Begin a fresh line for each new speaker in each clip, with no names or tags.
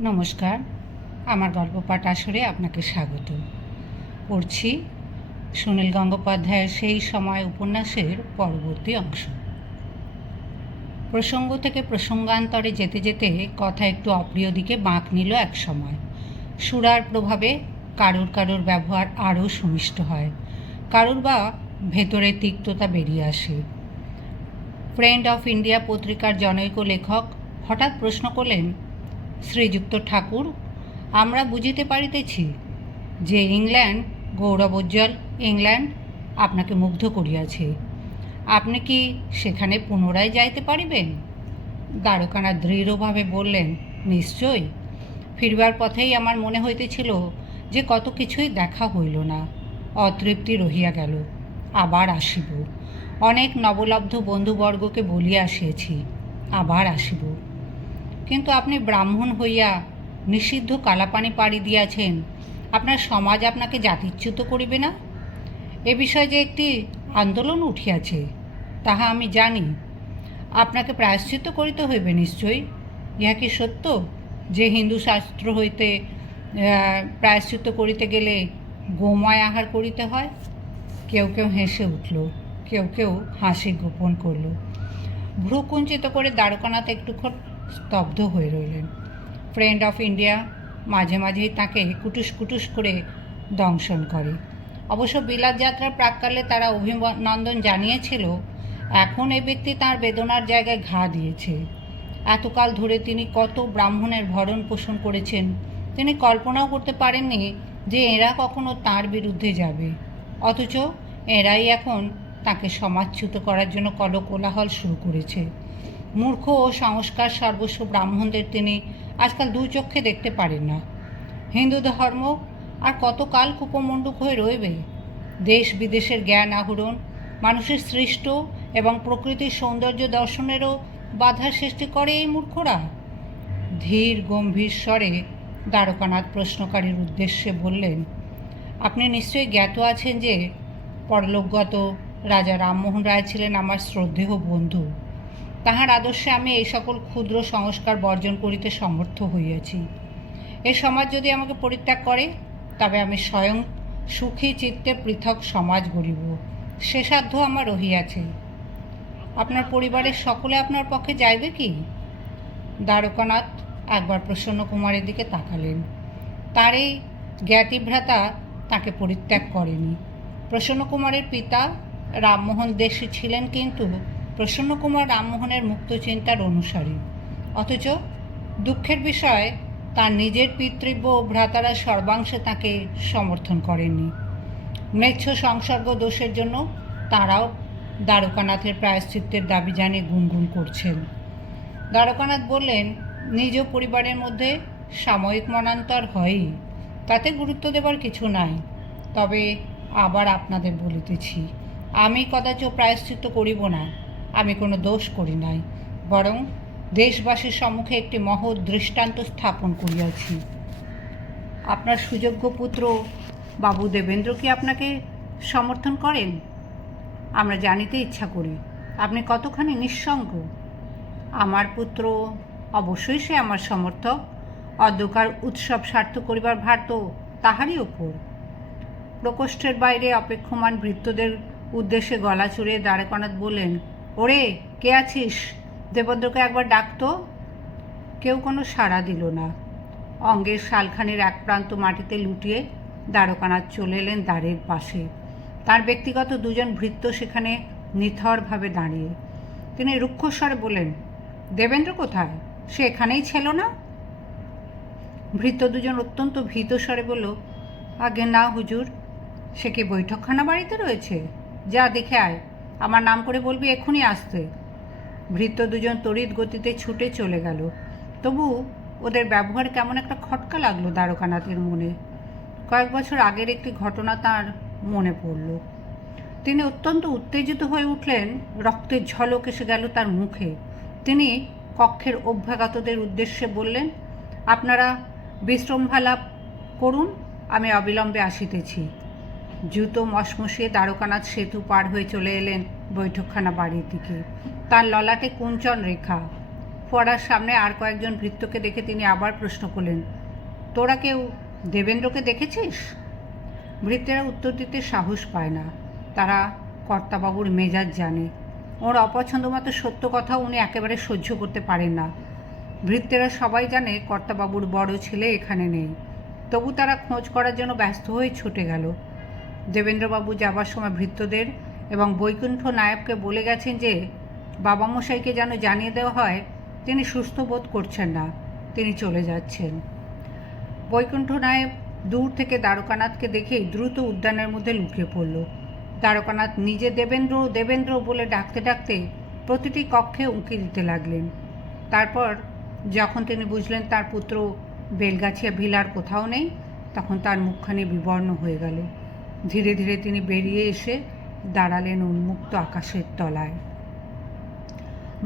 নমস্কার, আমার গল্প পাঠ আসরে আপনাকে স্বাগত। পড়ছি সুনীল গঙ্গোপাধ্যায়ের সেই সময় উপন্যাসের পরবর্তী অংশ। প্রসঙ্গ থেকে প্রসঙ্গান্তরে যেতে যেতে কথা একটু অপ্রিয় দিকে বাঁক নিল এক সময়। সুরার প্রভাবে কারুর কারুর ব্যবহার আরও সুমিষ্ট হয়। কারুর বা ভেতরে তিক্ততা বেরিয়ে আসে। ফ্রেন্ড অফ ইন্ডিয়া পত্রিকার জনৈক লেখক হঠাৎ প্রশ্ন করলেন শ্রীযুক্ত ঠাকুর, আমরা বুঝিতে পারিতেছি যে ইংল্যান্ড গৌরবোজ্জ্বল ইংল্যান্ড আপনাকে মুগ্ধ করিয়াছে। আপনি কি সেখানে পুনরায় যাইতে পারিবেন? দ্বারকানা দৃঢ়ভাবে বললেন নিশ্চয়ই ফিরবার পথেই আমার মনে হইতেছিল যে কত কিছুই দেখা হইল না। অতৃপ্তি রহিয়া গেল। আবার আসিব। অনেক নবলব্ধ বন্ধুবর্গকে বলিয়া আসিয়াছি। আবার আসিব। কিন্তু আপনি ব্রাহ্মণ হইয়া নিষিদ্ধ কালাপানি পাড়ি দিয়াছেন আপনার সমাজ আপনাকে জাতিচ্যুত করিবে না? এ বিষয়ে যে একটি আন্দোলন উঠিয়াছে তাহা আমি জানি। আপনাকে প্রায়শ্চিত্ত করিতে হইবে নিশ্চয়ই। ইহা কি সত্য যে হিন্দু শাস্ত্র হইতে আহ, প্রায়শ্চিত্ত করিতে গেলে গোময় আহার করিতে হয়? কেউ কেউ হেসে উঠল কেউ কেউ হাসি গোপন করল। ভ্রুকুঞ্চিত করে দ্বারকানাথ একটুক্ষণ স্তব্ধ হয়ে রইলেন। ফ্রেন্ড অফ ইন্ডিয়া মাঝে মাঝেই তাকে কুটুস কুটুস করে দংশন করে। অবশ্য বিলাত যাত্রার প্রাককালে তারা অভিনন্দন জানিয়েছিল, এখন এ ব্যক্তি তার বেদনার জায়গায় ঘা দিয়েছে। এতকাল ধরে তিনি কত ব্রাহ্মণের ভরণ পোষণ করেছেন, তিনি কল্পনাও করতে পারেননি যে এরা কখনো তার বিরুদ্ধে যাবে। অথচ এরাই এখন তাকে সমাজচ্যুত করার জন্য কল কোলাহল শুরু করেছে। মূর্খ ও সংস্কার সর্বস্ব ব্রাহ্মণদের তিনি আজকাল দু চক্ষে দেখতে পারেন না। হিন্দু ধর্ম আর কতকাল কুপমণ্ডুক হয়ে রইবে? দেশ বিদেশের জ্ঞান আহরণ, মানুষের সৃষ্ট এবং প্রকৃতির সৌন্দর্য দর্শনেরও বাধার সৃষ্টি করে এই মূর্খরা? ধীর গম্ভীর স্বরে দ্বারকানাথ প্রশ্নকারীর উদ্দেশ্যে বললেন, আপনি নিশ্চয়ই জ্ঞাত আছেন যে পরলোকগত রাজা রামমোহন রায় ছিলেন আমার শ্রদ্ধেয় বন্ধু। তাহার আদর্শে আমি এই সকল ক্ষুদ্র সংস্কার বর্জন করিতে সমর্থ হইয়াছি। এ সমাজ যদি আমাকে পরিত্যাগ করে, তবে আমি স্বয়ং সুখী চিত্তে পৃথক সমাজ গড়িব। সে সাধ্য আমার রহিয়াছে। আপনার পরিবারের সকলে আপনার পক্ষে যাইবে কি? দ্বারকানাথ একবার প্রসন্ন কুমারের দিকে তাকালেন। তার এই জ্ঞাতিভ্রাতা তাকে পরিত্যাগ করেনি। প্রসন্ন কুমারের পিতা রামমোহন দেশী ছিলেন কিন্তু প্রসন্ন কুমার রামমোহনের মুক্ত চিন্তার অনুসারী। অথচ দুঃখের বিষয়, তার নিজের পিতৃব্য ভ্রাতারা সর্বাংশে তাকে সমর্থন করেননি। ম্লেচ্ছ সংসর্গ দোষের জন্য তারাও দ্বারকানাথের প্রায়শ্চিত্তের দাবি জানিয়ে গুনগুন করছেন। দ্বারকানাথ বললেন, নিজ পরিবারের মধ্যে সাময়িক মনান্তর হয়ই, তাতে গুরুত্ব দেবার কিছু নাই, তবে আবার আপনাদের বলিতেছি, আমি কদাচ প্রায়শ্চিত্ত করিব না। আমি কোনো দোষ করি নাই, বরং দেশবাসীর সম্মুখে একটি মহৎ দৃষ্টান্ত স্থাপন করিয়াছি। আপনার সুযোগ্য পুত্র বাবু দেবেন্দ্র কি আপনাকে সমর্থন করেন? আমরা জানিতে ইচ্ছা করি, আপনি কতখানি নিঃসঙ্গ। আমার পুত্র অবশ্যই সে আমার সমর্থক অধ্যকার উৎসব সার্থক করিবার ভার তো তাহারই ওপর প্রকোষ্ঠের বাইরে অপেক্ষমান বৃত্তদের উদ্দেশ্যে গলা চড়িয়ে দ্বারকানাথ বললেন ওরে, কে আছিস? দেবদ্রকে একবার ডাকতো কেউ কোনো সাড়া দিল না। অঙ্গের শালখানির এক প্রান্ত মাটিতে লুটিয়ে দ্বারকানাথ চলে এলেন দ্বারের পাশে। তার ব্যক্তিগত দুজন ভৃত্য সেখানে নিথরভাবে দাঁড়িয়ে। তিনি রুক্ষস্বরে বললেন, দেবেন্দ্র কোথায়? সে এখানেই ছিল না? ভৃত্য দুজন অত্যন্ত ভীত স্বরে বলল, আগে না হুজুর, সে কি বৈঠকখানা বাড়িতে রয়েছে? যা দেখে আয়। আমার নাম করে বলবি, এক্ষুনি আসতে ভৃত্য দুজন তড়িৎ গতিতে ছুটে চলে গেল। তবু ওদের ব্যবহার কেমন একটা খটকা লাগল দ্বারকানাথের মনে। কয়েক বছর আগের একটি ঘটনা তার মনে পড়ল। তিনি অত্যন্ত উত্তেজিত হয়ে উঠলেন, রক্তের ঝলক এসে গেল তার মুখে। তিনি কক্ষের অভ্যাগতদের উদ্দেশ্যে বললেন, আপনারা বিশ্রম্ভালাপ করুন, আমি অবিলম্বে আসিতেছি। জুতো মশমশিয়ে দ্বারকানাথ সেতু পার হয়ে চলে এলেন বৈঠকখানা বাড়ির দিকে। তার ললাটে কুঞ্চন রেখা। ফোয়ারার সামনে আর কয়েকজন ভৃত্যকে দেখে তিনি আবার প্রশ্ন করলেন, তোরা কেউ দেবেন্দ্রকে দেখেছিস? ভৃত্যেরা উত্তর দিতে সাহস পায় না। তারা কর্তাবাবুর মেজাজ জানে। ওর অপছন্দ মতো সত্য কথা উনি একেবারে সহ্য করতে পারেন না। ভৃত্যেরা সবাই জানে কর্তাবাবুর বড় ছেলে এখানে নেই। তবু তারা খোঁজ করার জন্য ব্যস্ত হয়ে ছুটে গেল। দেবেন্দ্রবাবু যাবার সময় ভৃত্যদের এবং বৈকুণ্ঠ নায়ককে বলে গেছেন যে, বাবামশাইকে যেন জানিয়ে দেওয়া হয়, তিনি সুস্থ বোধ করছেন না, তিনি চলে যাচ্ছেন। বৈকুণ্ঠ নায়ক দূর থেকে দ্বারকানাথকে দেখেই দ্রুত উদ্যানের মধ্যে লুকিয়ে পড়ল। দ্বারকানাথ নিজে দেবেন্দ্র দেবেন্দ্র বলে ডাকতে ডাকতে প্রতিটি কক্ষে উঁকি দিতে লাগলেন। তারপর যখন তিনি বুঝলেন তার পুত্র বেলগাছিয়া ভিলার কোথাও নেই, তখন তার মুখখানি বিবর্ণ হয়ে গেল। ধীরে ধীরে তিনি বেরিয়ে এসে দাঁড়ালেন উন্মুক্ত আকাশের তলায়।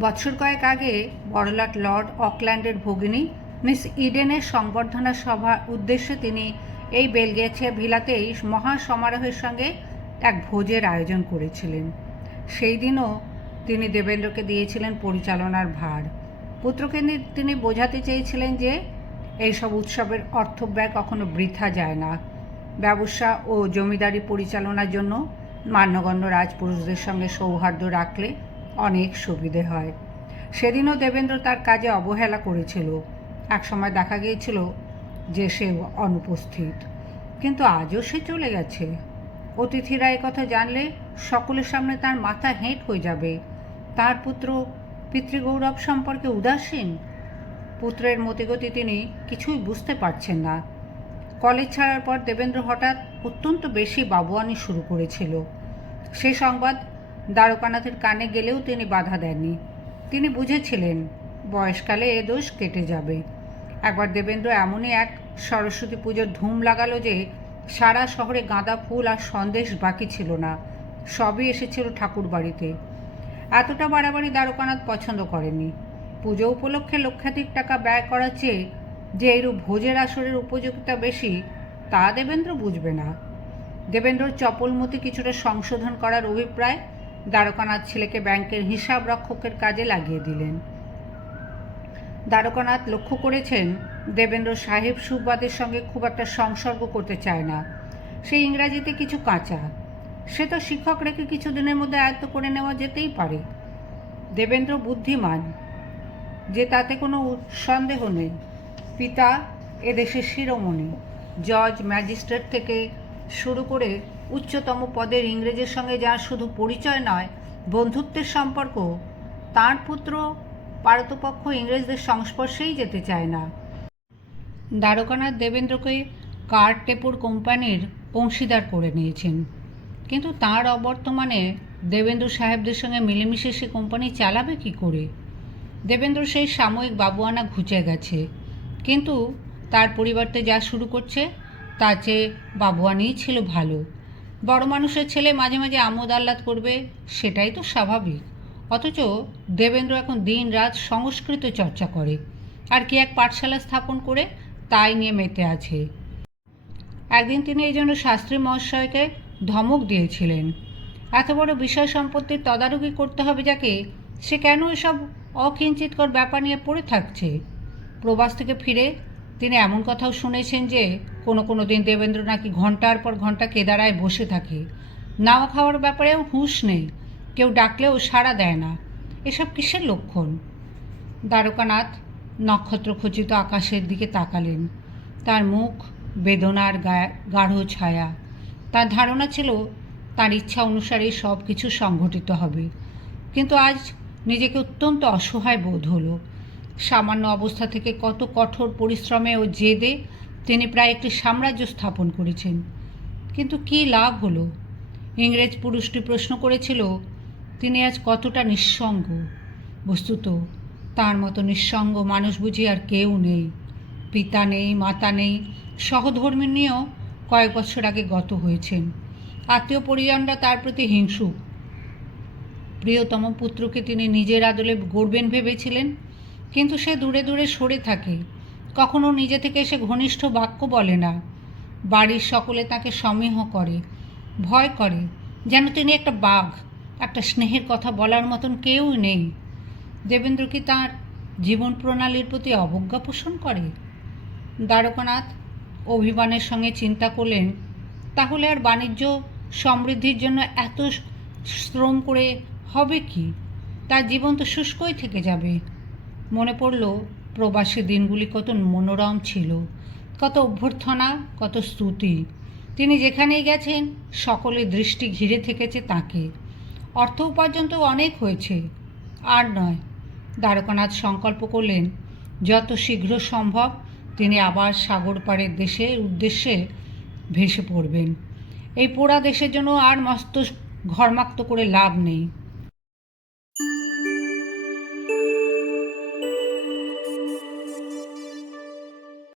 বছর কয়েক আগে বড়লাট লর্ড অকল্যান্ডের ভগিনী মিস ইডেনের সংবর্ধনা সভার উদ্দেশ্যে তিনি এই বেলগেছিয়া ভিলাতেই মহা সমারোহের সঙ্গে এক ভোজের আয়োজন করেছিলেন। সেই দিনও তিনি দেবেন্দ্রকে দিয়েছিলেন পরিচালনার ভার। পুত্রকে তিনি বোঝাতে চেয়েছিলেন যে এইসব উৎসবের অর্থব্যয় কখনো বৃথা যায় না। ব্যবসা ও জমিদারি পরিচালনার জন্য মান্যগণ্য রাজপুরুষদের সঙ্গে সৌহার্দ্য রাখলে অনেক সুবিধে হয়। সেদিনও দেবেন্দ্র তার কাজে অবহেলা করেছিল। একসময় দেখা গিয়েছিল যে সে অনুপস্থিত। কিন্তু আজও সে চলে গেছে। অতিথিরা কথা জানলে সকলের সামনে তার মাথা হেঁট হয়ে যাবে। তার পুত্র পিতৃগৌরব সম্পর্কে উদাসীন। পুত্রের মতিগতি তিনি কিছুই বুঝতে পারছেন না। কলেজ ছাড়ার পর দেবেন্দ্র হঠাৎ অত্যন্ত বেশি বাবুয়ানি শুরু করেছিল। সে সংবাদ দ্বারকানাথের কানে গেলেও তিনি বাধা দেননি। তিনি বুঝেছিলেন, বয়সকালে এ দোষ কেটে যাবে। একবার দেবেন্দ্র এমনই এক সরস্বতী পুজোর ধুম লাগালো যে, সারা শহরে গাঁদা ফুল আর সন্দেশ বাকি ছিল না। সবই এসেছিল ঠাকুর বাড়িতে। এতটা বাড়াবাড়ি দ্বারকানাথ পছন্দ করেনি পুজো উপলক্ষে লক্ষাধিক টাকা ব্যয় করার চেয়ে যে এরূপ ভোজের আসরের উপযোগিতা বেশি, তা দেবেন্দ্র বুঝবে না। দেবেন্দ্রর চপলমতি কিছুটা সংশোধন করার অভিপ্রায় দ্বারকানাথ ছেলেকে ব্যাংকের হিসাব রক্ষকের কাজে লাগিয়ে দিলেন। দ্বারকানাথ লক্ষ্য করেছেন, দেবেন্দ্র সাহেব সুবাদের সঙ্গে খুব একটা সংসর্গ করতে চায় না। সে ইংরাজিতে কিছু কাঁচা। সে তো শিক্ষক রেখে কিছুদিনের মধ্যে আয়ত্ত করে নেওয়া যেতেই পারে। দেবেন্দ্র বুদ্ধিমান, যে তাতে কোনো সন্দেহ নেই। পিতা এদেশের শিরোমণি। জজ, ম্যাজিস্ট্রেট থেকে শুরু করে উচ্চতম পদের ইংরেজের সঙ্গে যার শুধু পরিচয় নয়, বন্ধুত্বের সম্পর্ক তার পুত্র পারতপক্ষ ইংরেজদের সংস্পর্শেই যেতে চায় না। দ্বারকানাথ দেবেন্দ্রকে কার টেপুর কোম্পানির অংশীদার করে নিয়েছেন। কিন্তু তার অবর্তমানে দেবেন্দ্র সাহেবদের সঙ্গে মিলেমিশে সে কোম্পানি চালাবে কি করে? দেবেন্দ্র সেই সাময়িক বাবুয়ানা ঘুচে গেছে। কিন্তু তার পরিবারতে যা শুরু করছে তার চেয়ে বাবুয়ানিই ছিল ভালো। বড় মানুষের ছেলে মাঝে মাঝে আমোদ আহ্লাদ করবে, সেটাই তো স্বাভাবিক। অথচ দেবেন্দ্র এখন দিন রাত সংস্কৃত চর্চা করে। আর কি এক পাঠশালা স্থাপন করে, তাই নিয়ে মেতে আছে। একদিন তিনি এই জন্য শাস্ত্রী মহাশয়কে ধমক দিয়েছিলেন। এত বড় বিষয় সম্পত্তির তদারকি করতে হবে যাকে, সে কেন এসব অকিঞ্চিতকর ব্যাপার নিয়ে পড়ে থাকছে? প্রবাস থেকে ফিরে তিনি এমন কথাও শুনেছেন যে, কোনো কোনো দিন দেবেন্দ্র নাকি ঘণ্টার পর ঘণ্টা কেদারায় বসে থাকে। নাওয়া খাওয়ার ব্যাপারেও হুঁশ নেই। কেউ ডাকলেও সাড়া দেয় না। এসব কিসের লক্ষণ? দ্বারকানাথ নক্ষত্রখচিত আকাশের দিকে তাকালেন। তার মুখ, বেদনার গাঢ় ছায়া। তার ধারণা ছিল, তার ইচ্ছা অনুসারে সব কিছু সংঘটিত হবে। কিন্তু আজ নিজেকে অত্যন্ত অসহায় বোধ হলো। সামান্য অবস্থা থেকে কত কঠোর পরিশ্রমে ও জেদে তিনি প্রায় একটি সাম্রাজ্য স্থাপন করেছেন। কিন্তু কী লাভ হলো? ইংরেজ পুরুষটি প্রশ্ন করেছিল, তিনি আজ কতটা নিঃসঙ্গ? বস্তুত তার মতো নিঃসঙ্গ মানুষ বুঝি আর কেউ নেই। পিতা নেই, মাতা নেই সহধর্মিনীও কয়েক বছর আগে গত হয়েছেন। আত্মীয় পরিজনরা তার প্রতি হিংসুক। প্রিয়তম পুত্রকে তিনি নিজের আদলে গড়বেন ভেবেছিলেন। কিন্তু সে দূরে দূরে সরে থাকে। কখনো নিজে থেকে এসে ঘনিষ্ঠ বাক্য বলে না। বাড়ির সকলে তাকে সমীহ করে, ভয় করে, যেন তিনি একটা বাঘ, একটা স্নেহের কথা বলার মতন কেউ নেই। দেবেন্দ্র কি তাঁর জীবন প্রণালীর প্রতি অবজ্ঞা পোষণ করে? দ্বারকানাথ অভিমানের সঙ্গে চিন্তা করলেন, তাহলে আর বাণিজ্য সমৃদ্ধির জন্য এত শ্রম করে হবে কি? তার জীবন তো শুষ্কই থেকে যাবে। মনে পড়ল, প্রবাসী দিনগুলি কত মনোরম ছিল, কত অভ্যর্থনা, কত স্তুতি। তিনি যেখানেই গেছেন সকলের দৃষ্টি ঘিরে থেকেছে তাকে। অর্থ উপার্জন তো অনেক হয়েছে, আর নয়। দ্বারকানাথ সংকল্প করলেন, যত শীঘ্র সম্ভব তিনি আবার সাগর পাড়ের দেশের উদ্দেশ্যে ভেসে পড়বেন। এই পোড়া দেশের জন্য আর মস্ত ঘরমাক্ত করে লাভ নেই।